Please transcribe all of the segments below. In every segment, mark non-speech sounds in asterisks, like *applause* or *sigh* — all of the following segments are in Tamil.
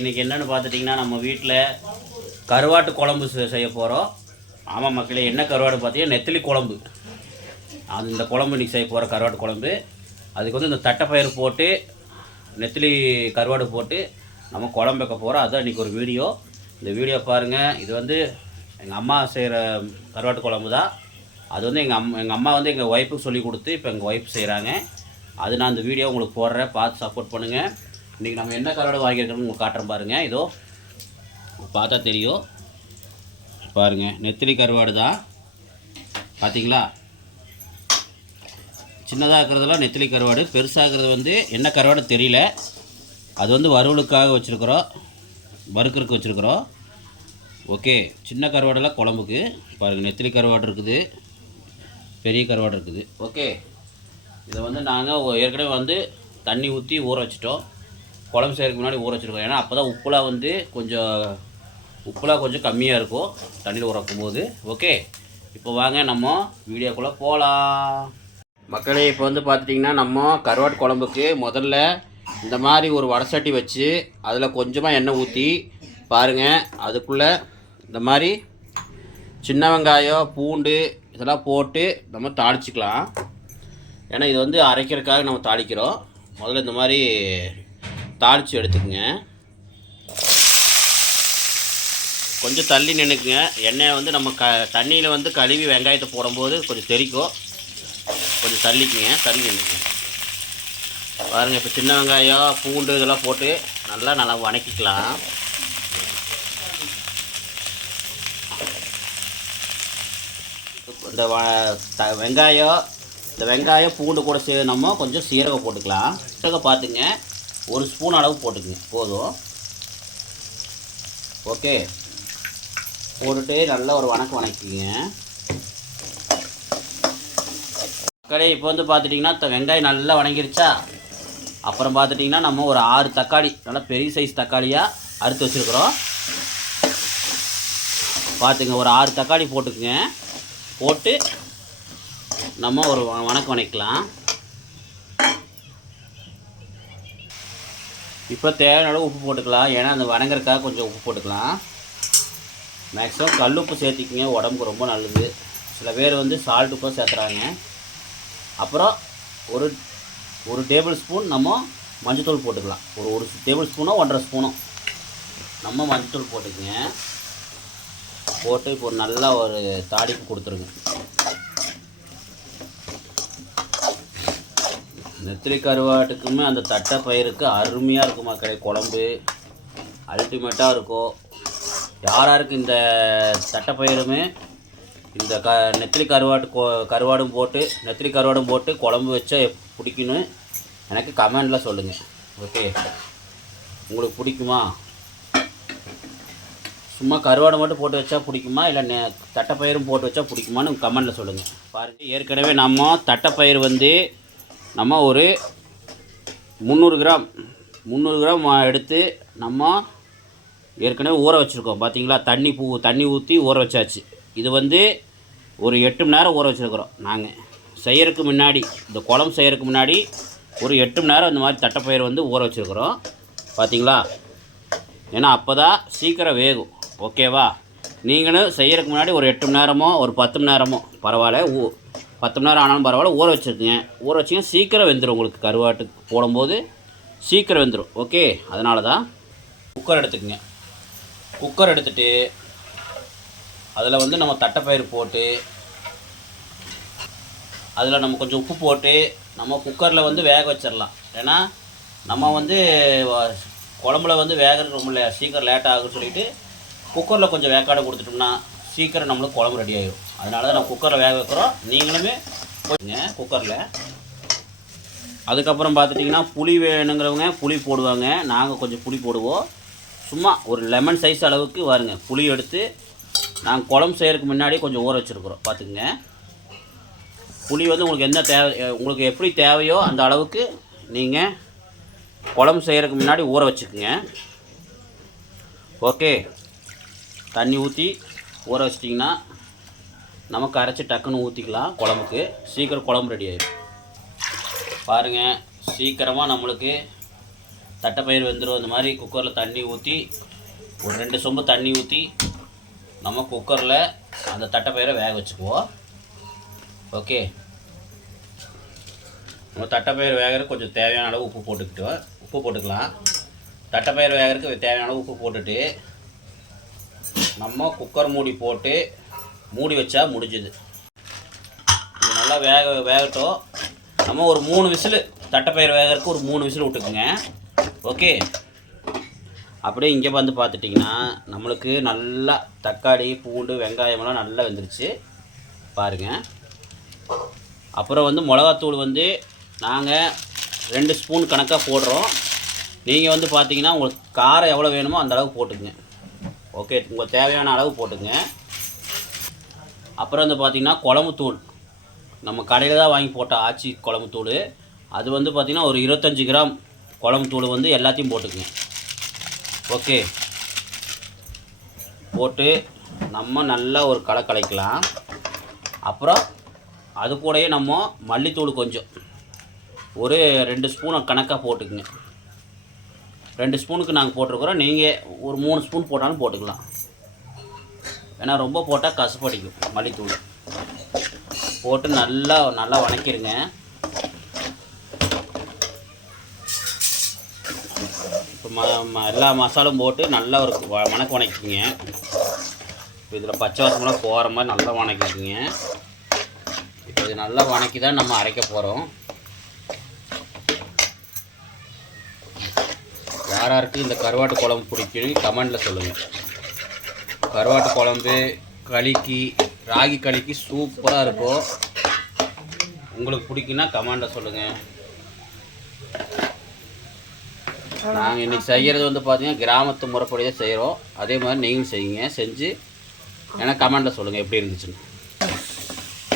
இன்றைக்கி என்னென்னு பார்த்துட்டிங்கன்னா நம்ம வீட்டில் கருவாட்டு குழம்பு செய்ய போகிறோம் ஆமாம் மக்களே என்ன கருவாடு பார்த்தீங்கன்னா நெத்திலி குழம்பு. அது இந்த குழம்பு இன்றைக்கி செய்ய போகிற கருவாட்டு குழம்பு. அதுக்கு வந்து இந்த தட்டைப்பயிறு போட்டு நெத்திலி கருவாடு போட்டு நம்ம குழம்பு வைக்க போகிறோம் அதுதான் இன்றைக்கி ஒரு வீடியோ. இந்த வீடியோ பாருங்கள் இது வந்து எங்கள் அம்மா செய்கிற கருவாட்டு குழம்பு தான். அது வந்து எங்கள் அம்மா எங்கள் அம்மா வந்து எங்கள் ஒய்ஃபுக்கு சொல்லி கொடுத்து இப்போ எங்கள் ஒய்ஃப் செய்கிறாங்க அது நான் இந்த வீடியோ உங்களுக்கு போடுறேன். பார்த்து சப்போர்ட் பண்ணுங்கள் இன்றைக்கி நம்ம என்ன கருவாடு வாங்கியிருக்கோம்னு உங்களுக்கு காட்டுறோம் பாருங்கள் இதோ பார்த்தா தெரியும். பாருங்கள் நெத்திலி கருவாடு தான். பார்த்தீங்களா சின்னதாக இருக்கிறதெல்லாம் நெத்திலி கருவாடு. பெருசாக இருக்கிறது வந்து என்ன கருவாடு தெரியல. அது வந்து வறுவலுக்காக வச்சுருக்குறோம். வறுக்கிறதுக்கு வச்சுருக்குறோம். ஓகே சின்ன கருவாடெல்லாம் குழம்புக்கு. பாருங்கள் நெத்திலி கருவாடு இருக்குது. பெரிய கருவாடு இருக்குது. ஓகே இதை வந்து நாங்கள் ஏற்கனவே வந்து தண்ணி ஊற்றி ஊற வச்சிட்டோம். குழம்பு செய்கிறதுக்கு முன்னாடி ஊற வச்சுருக்கோம். ஏன்னா அப்போ தான் உப்புலாம் வந்து கொஞ்சம் உப்புலாம் கொஞ்சம் கம்மியாக இருக்கும். தண்ணியில் உறக்கும் போது ஓகே இப்போ வாங்க நம்ம வீடியோக்குள்ளே போகலாம் மக்களே இப்போ வந்து பார்த்துட்டிங்கன்னா நம்ம கருவாட்டு குழம்புக்கு முதல்ல இந்த மாதிரி ஒரு வடசட்டி வச்சு அதில் கொஞ்சமாக எண்ணெய் ஊற்றி பாருங்கள் அதுக்குள்ளே இந்த மாதிரி சின்ன வெங்காயம் பூண்டு இதெல்லாம் போட்டு நம்ம தாளிச்சிக்கலாம். ஏன்னா இது வந்து அரைக்கிறதுக்காக நம்ம தாளிக்கிறோம். முதல்ல இந்த மாதிரி தாளித்து எடுத்துக்கங்க. கொஞ்சம் தள்ளி நின்றுக்குங்க எண்ணெயை வந்து நம்ம க தண்ணியில் வந்து கழுவி வெங்காயத்தை போடும்போது கொஞ்சம் தெரிக்கும் கொஞ்சம் தள்ளிக்குங்க தள்ளி நின்றுக்குங்க பாருங்கள் இப்போ சின்ன வெங்காயம் பூண்டு இதெல்லாம் போட்டு நல்லா நல்லா வணக்கிக்கலாம். இந்த வ- த- வெங்காயம் இந்த வெங்காயம் பூண்டு கூட சே நம்ம கொஞ்சம் சீரகம் போட்டுக்கலாம். சீரகம் பார்த்துங்க. ஒரு ஸ்பூன் அளவு போட்டுக்குங்க. போதும். ஓகே. போட்டுட்டு நல்லா ஒரு வணக்கம் வணக்கிங்க. மக்களே இப்போ வந்து பார்த்துட்டிங்கன்னா வெங்காயம் நல்லா வணங்கிருச்சா? அப்புறம் பார்த்துட்டிங்கன்னா நம்ம ஒரு ஆறு தக்காளி நல்லா பெரிய சைஸ் தக்காளியாக அறுத்து வச்சுருக்குறோம். பார்த்துங்க ஒரு ஆறு தக்காளி போட்டுக்குங்க. போட்டு நம்ம ஒரு வ- வணக்கம் வணக்கலாம் இப்போ தேவையான அளவு உப்பு போட்டுக்கலாம். ஏன்னா அந்த வணங்குறதுக்காக கொஞ்சம் உப்பு போட்டுக்கலாம். மேக்ஸிமம் கல் உப்பு சேர்த்திக்கிங்க. உடம்புக்கு ரொம்ப நல்லது. சில பேர் வந்து சால்ட் உப்பும் சேர்த்துறாங்க அப்புறம் ஒரு ஒரு டேபிள் ஸ்பூன் நம்ம மஞ்சத்தூள் போட்டுக்கலாம். ஒரு ஒரு டேபிள் ஸ்பூனோ ஒன்றரை ஸ்பூனோ நம்ம மஞ்சத்தூள் போட்டுக்கங்க. போட்டு இப்போ நல்லா ஒரு தாடிப்பு கொடுத்துருங்க. நெத்திலி கருவாட்டுக்குமே அந்த தட்டை பயிருக்கு அருமையாக இருக்கும் மக்களே குழம்பு அல்டிமேட்டாக இருக்கும் யார் யாருக்கு இந்த தட்டைப்பயிருமே இந்த க நெத்திலி கருவாட்டு கோ கருவாடும் போட்டு நெத்திலி கருவாடும் போட்டு குழம்பு வச்சா பிடிக்கணும் பிடிக்குன்னு எனக்கு கமெண்டில் சொல்லுங்கள் ஓகே? உங்களுக்கு பிடிக்குமா? சும்மா கருவாடு மட்டும் போட்டு வச்சா பிடிக்குமா? இல்லை நெ தட்டைப்பயிரும் போட்டு வச்சா பிடிக்குமான்னு கமெண்டில் சொல்லுங்கள் பாருங்கள் ஏற்கனவே நம்ம தட்டைப்பயிர் வந்து நம்ம ஒரு முந்நூறு கிராம் முந்நூறு கிராம் எடுத்து நம்ம ஏற்கனவே ஊற வச்சுருக்கோம். பார்த்தீங்களா தண்ணி பூ தண்ணி ஊற்றி ஊற வச்சாச்சு. இது வந்து ஒரு எட்டு மணி நேரம் ஊற வச்சுருக்குறோம் நாங்கள் செய்யறதுக்கு முன்னாடி இந்த குழம்பு செய்யறதுக்கு முன்னாடி ஒரு எட்டு மணி நேரம் இந்த மாதிரி தட்டைப்பயிர் வந்து ஊற வச்சுருக்குறோம். பார்த்தீங்களா ஏன்னா அப்போ தான் சீக்கிரம் வேகும். ஓகேவா? நீங்களும் செய்கிறதுக்கு முன்னாடி ஒரு எட்டு மணி நேரமோ ஒரு பத்து மணி நேரமோ பரவாயில்ல ஊ பத்து மணி நேரம் ஆனாலும் பரவாயில்ல ஊற வச்சுருக்குங்க ஊற வச்சிங்க சீக்கிரம் வெந்துடும் உங்களுக்கு கருவாட்டுக்கு போடும்போது. சீக்கிரம் வெந்துடும் ஓகே அதனால தான் குக்கர் எடுத்துக்கங்க. குக்கர் எடுத்துகிட்டு அதில் வந்து நம்ம தட்டைப்பயிறு போட்டு அதில் நம்ம கொஞ்சம் உப்பு போட்டு நம்ம குக்கரில் வந்து வேக வச்சிடலாம் ஏன்னா நம்ம வந்து குழம்புல வந்து வேகிறது ரொம்ப சீக்கிரம் லேட் ஆகுன்னு சொல்லிட்டு குக்கரில் கொஞ்சம் வேக்காடு கொடுத்துட்டோம்னா சீக்கிரம் நம்மளுக்கு குழம்பு ரெடி ஆகிடும் அதனால தான் நம்ம குக்கரில் வேக வைக்கிறோம். நீங்களுமே போடுங்க குக்கரில். அதுக்கப்புறம் பார்த்துட்டிங்கன்னா புளி வேணுங்கிறவங்க புளி போடுவாங்க. நாங்கள் கொஞ்சம் புளி போடுவோம். சும்மா ஒரு லெமன் சைஸ் அளவுக்கு வருங்க. புளி எடுத்து நாங்கள் குழம்பு செய்கிறதுக்கு முன்னாடி கொஞ்சம் ஊற வச்சுருக்குறோம். பார்த்துக்குங்க. புளி வந்து உங்களுக்கு என்ன தேவை உங்களுக்கு எப்படி தேவையோ அந்த அளவுக்கு நீங்கள் குழம்பு செய்யறதுக்கு முன்னாடி ஊற வச்சுக்குங்க. ஓகே. தண்ணி ஊற்றி ஊற வச்சிட்டிங்கன்னா நமக்கு அரைச்சி டக்குன்னு ஊற்றிக்கலாம் குழம்புக்கு. சீக்கிரம் குழம்பு ரெடி ஆகிடும் பாருங்கள் சீக்கிரமாக நம்மளுக்கு தட்டைப்பயிர் வெந்துடும் இந்த மாதிரி குக்கரில் தண்ணி ஊற்றி ஒரு ரெண்டு சொம்பு தண்ணி ஊற்றி நம்ம குக்கரில் அந்த தட்டைப்பயிரை வேக வச்சுக்குவோம். ஓகே நம்ம தட்டைப்பயிர் வேகிறதுக்கு கொஞ்சம் தேவையான அளவு உப்பு போட்டுக்கிட்டு உப்பு போட்டுக்கலாம். தட்டைப்பயிர் வேகிறதுக்கு தேவையான அளவு உப்பு போட்டுட்டு நம்ம குக்கர் மூடி போட்டு மூடி வச்சா முடிஞ்சுது. இது நல்லா வேக வேகட்டும். நம்ம ஒரு மூணு விசில் தட்டைப்பயிறு வேகிறதுக்கு ஒரு மூணு விசில் விட்டுக்குங்க. ஓகே அப்படியே இங்கே வந்து பார்த்துட்டிங்கன்னா நம்மளுக்கு நல்லா தக்காளி பூண்டு வெங்காயமெல்லாம் நல்லா வெந்துருச்சு. பாருங்கள் அப்புறம் வந்து மிளகாத்தூள் வந்து நாங்கள் ரெண்டு ஸ்பூன் கணக்காக போடுறோம். நீங்கள் வந்து பார்த்தீங்கன்னா உங்களுக்கு காரம் எவ்வளோ வேணுமோ அந்த அளவு போட்டுக்குங்க. ஓகே உங்கள் தேவையான அளவு போட்டுங்க. அப்புறம் வந்து பார்த்திங்கன்னா குழம்பு தூள். நம்ம கடையில் தான் வாங்கி போட்ட ஆச்சி குழம்பு தூள். அது வந்து பார்த்திங்கன்னா ஒரு இருபத்தஞ்சி கிராம் குழம்பு தூள் வந்து எல்லாத்தையும் போட்டுக்குங்க. ஓகே. போட்டு நம்ம நல்லா ஒரு களை கலைக்கலாம். அப்புறம் அது கூடயே நம்ம மல்லித்தூள் கொஞ்சம். ஒரு ரெண்டு ஸ்பூனை கணக்காக போட்டுக்குங்க. ரெண்டு ஸ்பூனுக்கு நாங்கள் போட்டிருக்கிறோம். நீங்கள் ஒரு மூணு ஸ்பூன் போட்டாலும் போட்டுக்கலாம். ஏன்னா ரொம்ப போட்டால் கசப்படிக்கும் மல்லித்தூள். போட்டு நல்லா நல்லா வணக்கிடுங்க இப்போ ம ம- எல்லா மசாலும் போட்டு நல்லா ஒரு வ- வணக்க வணக்கிங்க இதில் பச்சை வாசமெல்லாம் போகிற மாதிரி நல்லா வணக்கிக்குங்க. இப்போ இது நல்லா வணக்கி தான் நம்ம அரைக்க போகிறோம் யார் யாருக்கு இந்த கருவாட்டு குழம்பு பிடிக்குன்னு கமெண்டில் சொல்லுங்கள் கருவாட்டு குழம்பு களிக்கு ராகி களிக்கு சூப்பராக இருக்கும். உங்களுக்கு பிடிக்குன்னா கமெண்டில் சொல்லுங்கள் நாங்கள் இன்றைக்கி செய்கிறது வந்து பார்த்தீங்கன்னா கிராமத்து முறைப்படி தான் செய்கிறோம் அதே மாதிரி நீங்களும் செய்யுங்க. செஞ்சு எனக்கு கமெண்டில் சொல்லுங்கள் எப்படி இருந்துச்சுன்னு.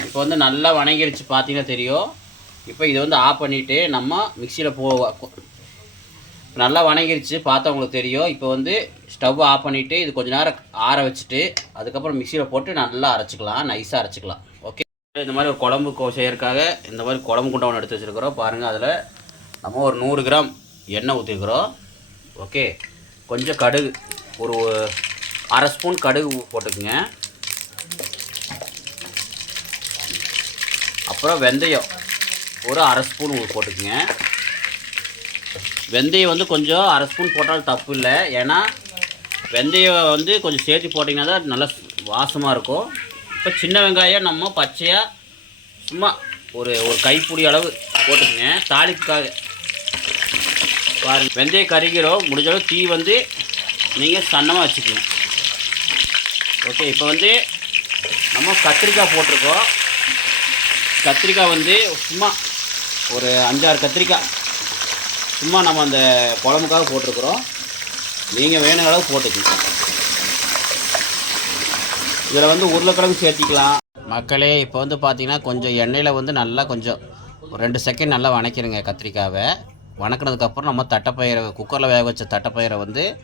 இப்போ வந்து நல்லா வணங்கிடுச்சு பார்த்தீங்கன்னா தெரியும். இப்போ இதை வந்து ஆஃப் பண்ணிவிட்டு நம்ம மிக்சியில் போ நல்லா வணங்கிருச்சு பார்த்தா உங்களுக்கு தெரியும். இப்போ வந்து ஸ்டவ் ஆஃப் பண்ணிவிட்டு இது கொஞ்சம் நேரம் ஆற வச்சுட்டு அதுக்கப்புறம் மிக்சியில் போட்டு நல்லா அரைச்சிக்கலாம் நைஸாக அரைச்சிக்கலாம். ஓகே இந்த மாதிரி ஒரு குழம்பு கொ- செய்யறதுக்காக இந்த மாதிரி குழம்பு குண்டவன் எடுத்து வச்சுருக்கிறோம். பாருங்கள் அதில் நம்ம ஒரு நூறு கிராம் எண்ணெய் ஊற்றிருக்கிறோம் ஓகே கொஞ்சம் கடுகு ஒரு அரை ஸ்பூன் கடுகு போட்டுக்குங்க. அப்புறம் வெந்தயம் ஒரு அரை ஸ்பூன் போட்டுக்குங்க. வெந்தயம் வந்து கொஞ்சம் அரை ஸ்பூன் போட்டாலும் தப்பு இல்லை. ஏன்னா வெந்தயம் வந்து கொஞ்சம் சேர்த்து போட்டிங்கன்னா தான் நல்லா வாசமாக இருக்கும். இப்போ சின்ன வெங்காயம் நம்ம பச்சையாக சும்மா ஒரு ஒரு கைப்பிடி அளவு போட்டுக்கங்க. தாளிப்புக்காக. பாருங்க வெந்தயம் கறிக்கிறோம் முடிஞ்ச அளவு தீ வந்து நீங்கள் சன்னமாக வச்சுக்கணும் ஓகே இப்போ வந்து நம்ம கத்திரிக்காய் போட்டிருக்கோம். கத்திரிக்காய் வந்து சும்மா ஒரு அஞ்சாறு கத்திரிக்காய் சும்மா நம்ம அந்த குழம்புக்காக போட்டிருக்கிறோம். நீங்கள் வேணுங்கிற அளவு போட்டுக்கணும் இதில் வந்து உருளைக்கிழங்கு சேர்த்திக்கலாம். மக்களே இப்போ வந்து பார்த்தீங்கன்னா கொஞ்சம் எண்ணெயில் வந்து நல்லா கொஞ்சம் ஒரு ரெண்டு செகண்ட் நல்லா வணக்கிடுங்க கத்திரிக்காவை. வணக்கினதுக்கப்புறம் நம்ம தட்டைப்பயிரை குக்கரில் வேக வச்ச தட்டைப்பயிரை வந்து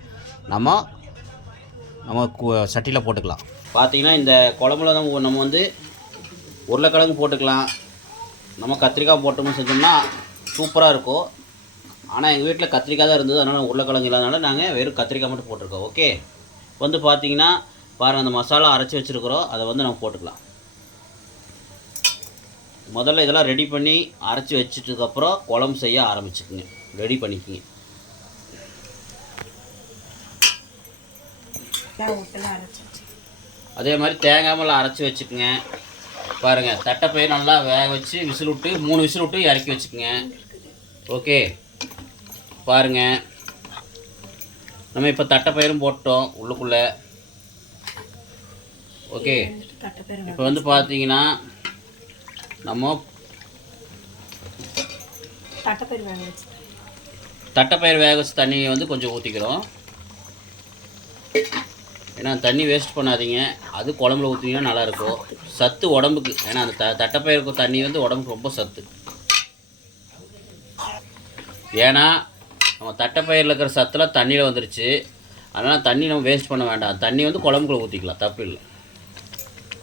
நம்ம நம்ம கு- சட்டியில் போட்டுக்கலாம். பார்த்தீங்கன்னா இந்த குழம்புல நம்ம நம்ம வந்து உருளைக்கிழங்கு போட்டுக்கலாம். நம்ம கத்திரிக்காய் போட்டோம்னு செஞ்சோம்னா சூப்பராக இருக்கும். ஆனால் எங்கள் வீட்டில் கத்திரிக்காய் தான் இருந்தது. அதனால் உருளைக்கிழங்கு இல்லாதனால நாங்கள் வெறும் கத்திரிக்காய் மட்டும் போட்டிருக்கோம். ஓகே வந்து பார்த்தீங்கன்னா பாருங்கள் அந்த மசாலா அரைச்சி வச்சுருக்குறோம். அதை வந்து நம்ம போட்டுக்கலாம். முதல்ல இதெல்லாம் ரெடி பண்ணி அரைச்சி வச்சிட்டதுக்கப்புறம் குழம்பு செய்ய ஆரம்பிச்சுக்குங்க. ரெடி பண்ணிக்கங்க. அதே மாதிரி தேங்காய் அரைச்சி வச்சுக்கோங்க. பாருங்கள் தட்டைப்பயிர் நல்லா வேக வச்சு விசில் விட்டு மூணு விசில் விட்டு இறக்கி வச்சுக்கோங்க. ஓகே பாருங்கள் நம்ம இப்போ தட்டைப்பயிரும் போட்டோம் உள்ளுக்குள்ளே. ஓகே. இப்போ வந்து பார்த்தீங்கன்னா நம்ம தட்டைப்பயிர் வேக வச்சு. தட்டைப்பயிர் வேக வச்ச தண்ணியை வந்து கொஞ்சம் ஊற்றிக்கிறோம் ஏன்னா தண்ணி வேஸ்ட் பண்ணாதீங்க. அது குழம்புல ஊற்றினீங்கன்னா நல்லாயிருக்கும். சத்து உடம்புக்கு ஏன்னா அந்த த தட்டைப்பயிருக்கு தண்ணி வந்து உடம்புக்கு ரொம்ப சத்து. ஏன்னா நம்ம தட்டைப்பயிரில் இருக்கிற சத்துலாம் தண்ணியில் வந்துருச்சு. அதனால் தண்ணி நம்ம வேஸ்ட் பண்ண வேண்டாம். தண்ணி வந்து குழம்புக்குள்ள ஊற்றிக்கலாம் தப்பு இல்லை.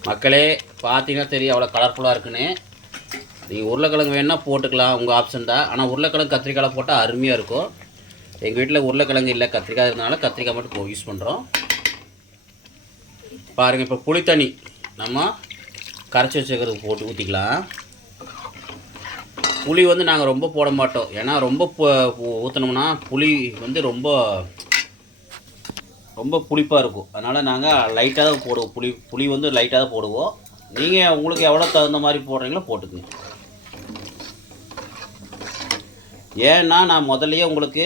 மக்களே பார்த்தீங்கன்னா தெரியும் அவ்வளோ கலர்ஃபுல்லாக இருக்குன்னு. நீங்கள் உருளைக்கிழங்கு வேணால் போட்டுக்கலாம் உங்கள் ஆப்ஷன் தான். ஆனால் உருளைக்கிழங்கு கத்திரிக்காய் போட்டால் அருமையாக இருக்கும். எங்கள் வீட்டில் உருளைக்கிழங்கு இல்லை கத்திரிக்காய் இருந்தனால கத்திரிக்காய் மட்டும் யூஸ் பண்ணுறோம் பாருங்கள் இப்போ புளித்தண்ணி நம்ம கரைச்சி வச்சுக்கிறது போட்டு ஊற்றிக்கலாம் புளி வந்து நாங்கள் ரொம்ப போட மாட்டோம். ஏன்னா ரொம்ப ஊற்றினோம்னா புளி வந்து ரொம்ப ரொம்ப புளிப்பாக இருக்கும். அதனால் நாங்கள் லைட்டாக தான் போடுவோம். புளி புளி வந்து லைட்டாக தான் போடுவோம். நீங்கள் உங்களுக்கு எவ்வளோ தகுந்த மாதிரி போடுறீங்களோ போட்டுக்கங்க. ஏன்னா நான் முதல்லையே உங்களுக்கு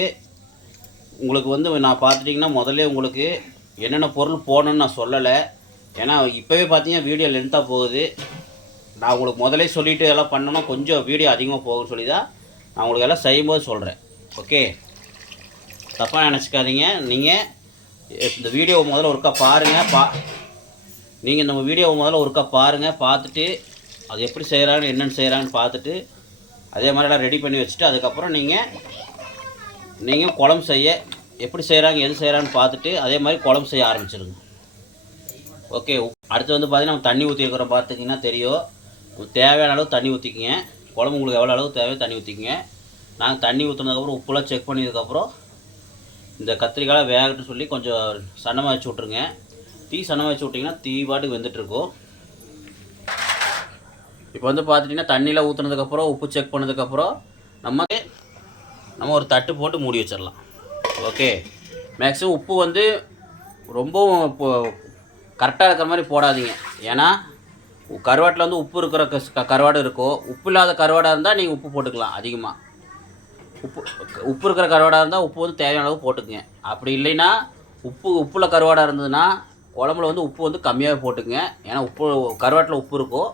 உங்களுக்கு வந்து நான் பார்த்துட்டிங்கன்னா முதல்ல உங்களுக்கு என்னென்ன பொருள் போடணும்னு நான் சொல்லலை. ஏன்னா இப்போவே பார்த்தீங்கன்னா வீடியோ லென்த்தாக போகுது. நான் உங்களுக்கு முதல்ல சொல்லிவிட்டு எல்லாம் பண்ணணும் கொஞ்சம் வீடியோ அதிகமாக போகும்னு சொல்லி தான் நான் உங்களுக்கு எல்லாம் செய்யும்போது சொல்கிறேன் ஓகே? தப்பாக நினச்சிக்காதீங்க. நீங்கள் இந்த வீடியோவை முதல்ல ஒருக்கா பாருங்கள் பா நீங்கள் இந்த வீடியோவை முதல்ல ஒருக்கா பாருங்கள் பார்த்துட்டு அது எப்படி செய்கிறாங்க என்னென்னு செய்கிறாங்கன்னு பார்த்துட்டு அதே மாதிரிலாம் ரெடி பண்ணி வச்சுட்டு அதுக்கப்புறம் நீங்கள் நீங்கள் குழம்பு செய்ய எப்படி செய்கிறாங்க எது செய்கிறான்னு பார்த்துட்டு அதே மாதிரி குழம்பு செய்ய ஆரம்பிச்சிருங்க. ஓகே? அடுத்து வந்து பார்த்தீங்கன்னா நம்ம தண்ணி ஊற்றிருக்கிறோம் பார்த்துக்கிங்கன்னா தெரியும். தேவையான அளவு தண்ணி ஊற்றிக்கிங்க குழம்பு உங்களுக்கு எவ்வளோ அளவு தேவையோ தண்ணி ஊற்றிக்கிங்க நாங்கள் தண்ணி ஊற்றுனதுக்கப்புறம் உப்புலாம் செக் பண்ணதுக்கப்புறம் இந்த கத்திரிக்காய் வேகட்டுன்னு சொல்லி கொஞ்சம் சன்னமாக வச்சு விட்ருங்க தீ சன்னமாக வச்சு விட்டிங்கன்னா தீ பாட்டுக்கு வெந்துட்டுருக்கும். இப்போ வந்து பார்த்துட்டிங்கன்னா தண்ணியில் ஊற்றுனதுக்கப்புறம் உப்பு செக் பண்ணதுக்கப்புறம் நம்ம நம்ம ஒரு தட்டு போட்டு மூடி வச்சிடலாம். ஓகே மேக்ஸிமம் உப்பு வந்து ரொம்பவும் இப்போ கரெக்டாக இருக்கிற மாதிரி போடாதீங்க. ஏன்னா கருவாட்டில் வந்து உப்பு இருக்கிற கஸ்- க- கருவாடு இருக்கும் உப்பு இல்லாத கருவாடாக இருந்தால் நீங்கள் உப்பு போட்டுக்கலாம் அதிகமாக உப்பு உப்பு இருக்கிற கருவாடாக இருந்தால் உப்பு வந்து தேவையான அளவு போட்டுக்குங்க. அப்படி இல்லைன்னா உப்பு உப்புல கருவாடாக இருந்ததுன்னா குழம்புல வந்து உப்பு வந்து கம்மியாக போட்டுக்குங்க. ஏன்னா உப்பு கருவாட்டில் உப்பு இருக்கும்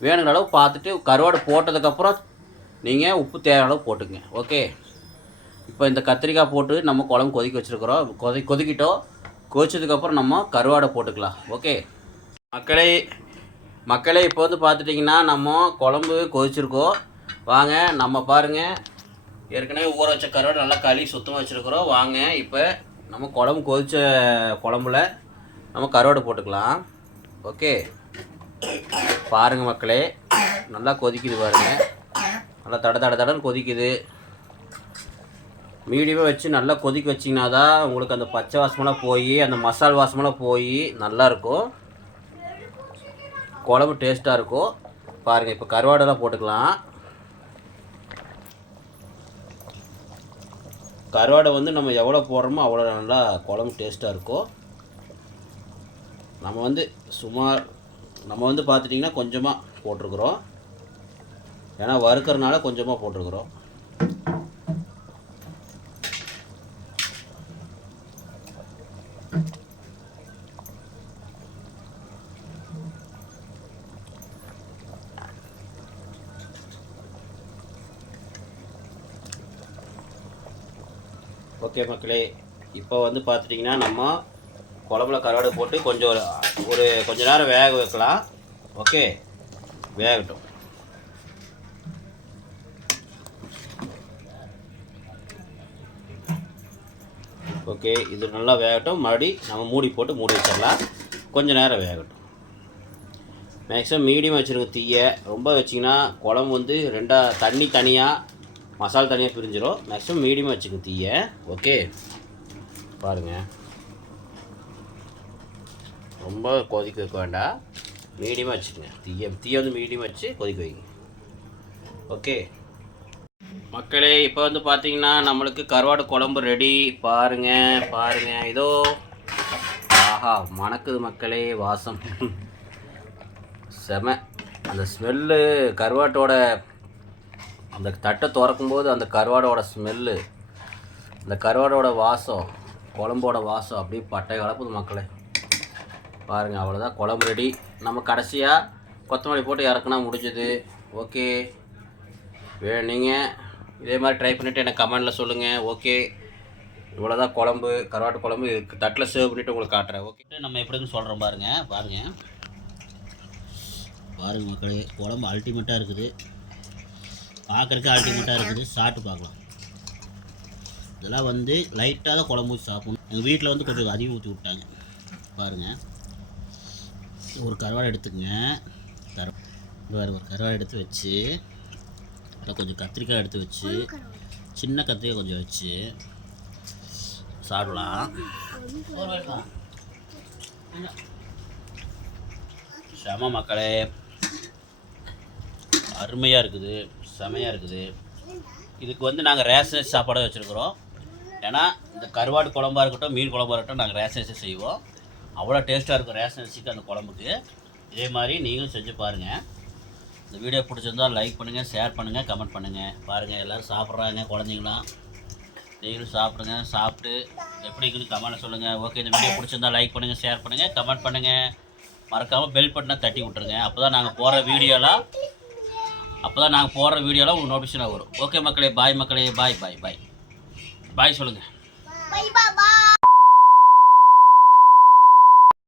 வேணுங்கிற அளவு பார்த்துட்டு கருவாடு போட்டதுக்கப்புறம் நீங்கள் உப்பு தேவையான அளவு போட்டுக்குங்க. ஓகே? இப்போ இந்த கத்திரிக்காய் போட்டு நம்ம குழம்பு கொதிக்க வச்சுருக்குறோம். கொதி கொதிக்கிட்டோம் கொதிச்சதுக்கப்புறம் நம்ம கருவாடை போட்டுக்கலாம். ஓகே? மக்களே மக்களே இப்போ வந்து பார்த்துட்டிங்கன்னா நம்ம குழம்பு கொதிச்சிருக்கோம். வாங்க நம்ம பாருங்கள் ஏற்கனவே ஊற வச்ச கருவாடு நல்லா களி சுத்தமாக வச்சுருக்குறோம். வாங்க இப்போ நம்ம குழம்பு கொதிச்ச குழம்புல நம்ம கருவாடு போட்டுக்கலாம். ஓகே. பாருங்கள் மக்களே நல்லா கொதிக்குது பாருங்கள் நல்லா தட தட தடன்னு கொதிக்குது. மீடியமாக வச்சு நல்லா கொதிக்க வச்சிங்கன்னா தான் உங்களுக்கு அந்த பச்சை வாசமெல்லாம் போய் அந்த மசால் வாசமெல்லாம் போய் நல்லாயிருக்கும் குழம்பு டேஸ்ட்டாக இருக்கும் பாருங்கள் இப்போ கருவாடெல்லாம் போட்டுக்கலாம். கருவாடை வந்து நம்ம எவ்வளோ போடுறோமோ அவ்வளோ நல்லா குழம்பு டேஸ்ட்டாக இருக்கும் நம்ம வந்து சுமார் நம்ம வந்து பார்த்துட்டிங்கன்னா கொஞ்சமாக போட்டிருக்குறோம். ஏன்னா வறுக்கறனால கொஞ்சமாக போட்டிருக்குறோம். ஓகே மக்களே இப்போ வந்து பார்த்துட்டிங்கன்னா நம்ம குழம்புல கருவாடு போட்டு கொஞ்சம் ஒரு ஒரு கொஞ்ச நேரம் வேக வைக்கலாம். ஓகே? வேகட்டும். ஓகே இது நல்லா வேகட்டும். மறுபடி நம்ம மூடி போட்டு மூடி வச்சிடலாம். கொஞ்ச நேரம் வேகட்டும். மேக்ஸிமம் மீடியம் வச்சுருங்க தீயை ரொம்ப வச்சிங்கன்னா குழம்பு வந்து ரெண்டாக தண்ணி தனியாக மசாலா தனியாக பிரிஞ்சிடும் மேக்ஸிமம் மீடியமாக வச்சுக்கோங்க தீயை. ஓகே பாருங்கள் ரொம்ப கொதிக்க வைக்க வேண்டாம். மீடியமாக வச்சுக்கோங்க. தீயை தீயை வந்து மீடியம் வச்சு கொதிக்க வைங்க. ஓகே மக்களே இப்போ வந்து பார்த்தீங்கன்னா நம்மளுக்கு கருவாடு குழம்பு ரெடி பாருங்கள் பாருங்கள் இதோ. ஆஹா மணக்குது மக்களே வாசம். *laughs* செம. அந்த ஸ்மெல்லு கருவாட்டோட அந்த தட்டை திறக்கும்போது அந்த கருவாடோட ஸ்மெல்லு அந்த கருவாடோட வாசம் குழம்போட வாசம் அப்படியே பட்டை கலப்புது மக்களே. பாருங்கள் அவ்வளோதான் குழம்பு ரெடி நம்ம கடைசியாக கொத்தமல்லி போட்டு இறக்குனா முடிஞ்சது. ஓகே வே நீங்கள் இதே மாதிரி ட்ரை பண்ணிவிட்டு எனக்கு கமெண்டில் சொல்லுங்கள் ஓகே இவ்வளோதான் குழம்பு கருவாட்டு குழம்பு இதுக்கு தட்டில் சேவ் பண்ணிவிட்டு உங்களுக்கு காட்டுறேன். ஓகே நம்ம எப்படின்னு சொல்கிறோம் பாருங்கள் பாருங்கள் பாருங்கள் மக்களே குழம்பு அல்டிமேட்டாக இருக்குது. பார்க்குறக்கு அல்டிமேட்டாக இருக்குது. சாப்பிட்டு பார்க்கலாம். இதெல்லாம் வந்து லைட்டாக தான் குழம்பு ஊற்றி சாப்பிடணும். எங்கள் வீட்டில் வந்து கொஞ்சம் அதிகம் ஊற்றி விட்டாங்க. பாருங்கள் ஒரு கருவாடை எடுத்துக்கங்க. கரு வேறு ஒரு கருவாடை எடுத்து வச்சு அதில் கொஞ்சம் கத்திரிக்காய் எடுத்து வச்சு சின்ன கத்திரிக்காய் கொஞ்சம் வச்சு சாப்பிடலாம். செம மக்களே. அருமையாக இருக்குது. செமையாக இருக்குது. இதுக்கு வந்து நாங்கள் ரேஷனேஜ் சாப்பாடாக வச்சுருக்குறோம். ஏன்னா இந்த கருவாடு குழம்பாக இருக்கட்டும் மீன் குழம்பா இருக்கட்டும் நாங்கள் ரேஷனேஜ் செய்வோம். அவ்வளோ டேஸ்ட்டாக இருக்கும் ரேஷனரிசிக்கு அந்த குழம்புக்கு. இதே மாதிரி நீங்களும் செஞ்சு பாருங்கள் இந்த வீடியோ பிடிச்சிருந்தா லைக் பண்ணுங்கள் ஷேர் பண்ணுங்கள் கமெண்ட் பண்ணுங்கள் பாருங்கள் எல்லோரும் சாப்பிட்றாங்க குழந்தைங்களாம். நீங்களும் சாப்பிடுங்க சாப்பிட்டு எப்படி இருக்குன்னு கமெண்ட் சொல்லுங்கள் ஓகே இந்த வீடியோ பிடிச்சிருந்தா லைக் பண்ணுங்கள் ஷேர் பண்ணுங்கள் கமெண்ட் பண்ணுங்கள் மறக்காமல் பெல் பட்டனை தட்டி விட்ருங்க அப்போ தான் நாங்கள் போகிற வீடியோலாம் அப்போ தான் நாங்கள் போடுற வீடியோலாம் உங்களுக்கு நோட்டிஃபிகேஷனாக வரும். ஓகே மக்களே பாய் மக்களே பாய் பாய் பாய் பாய் சொல்லுங்கள் பாய்